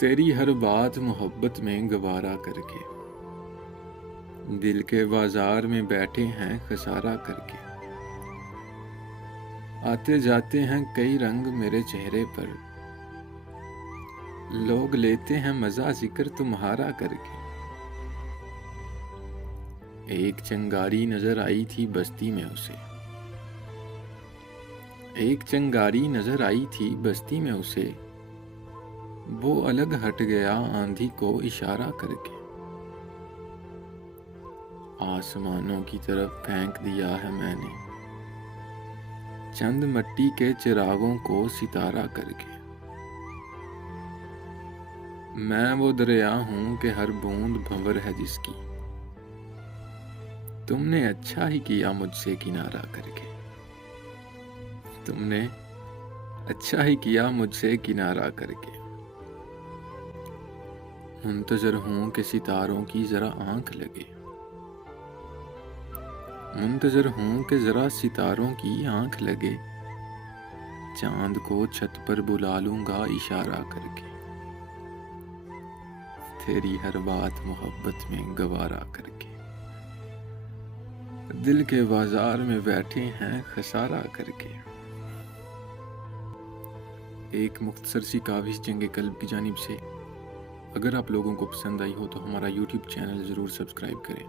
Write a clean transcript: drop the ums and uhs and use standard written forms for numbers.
तेरी हर बात मोहब्बत में गवारा करके, दिल के बाजार में बैठे हैं खसारा करके। आते जाते हैं कई रंग मेरे चेहरे पर, लोग लेते हैं मजा जिक्र तुम्हारा करके। एक चंगारी नजर आई थी बस्ती में उसे, एक चंगारी नजर आई थी बस्ती में उसे, वो अलग हट गया आंधी को इशारा करके। आसमानों की तरफ फेंक दिया है मैंने चंद मट्टी के चिरागों को सितारा करके। मैं वो दरिया हूं कि हर बूंद भंवर है जिसकी, तुमने अच्छा ही किया मुझसे किनारा करके। तुमने अच्छा ही किया मुझसे किनारा करके। मुंतजर हूं कि सितारों की जरा आंख लगे, मुंतजर हूं कि जरा सितारों की आंख लगे। चांद को छत पर बुला लूंगा इशारा करके, तेरी हर बात मोहब्बत में गवारा करके। दिल के बाजार में बैठे हैं खसारा करके। एक मुख्तसर सी काविश जंग कल्ब की जानिब से। अगर आप लोगों को पसंद आई हो तो हमारा YouTube चैनल ज़रूर सब्सक्राइब करें।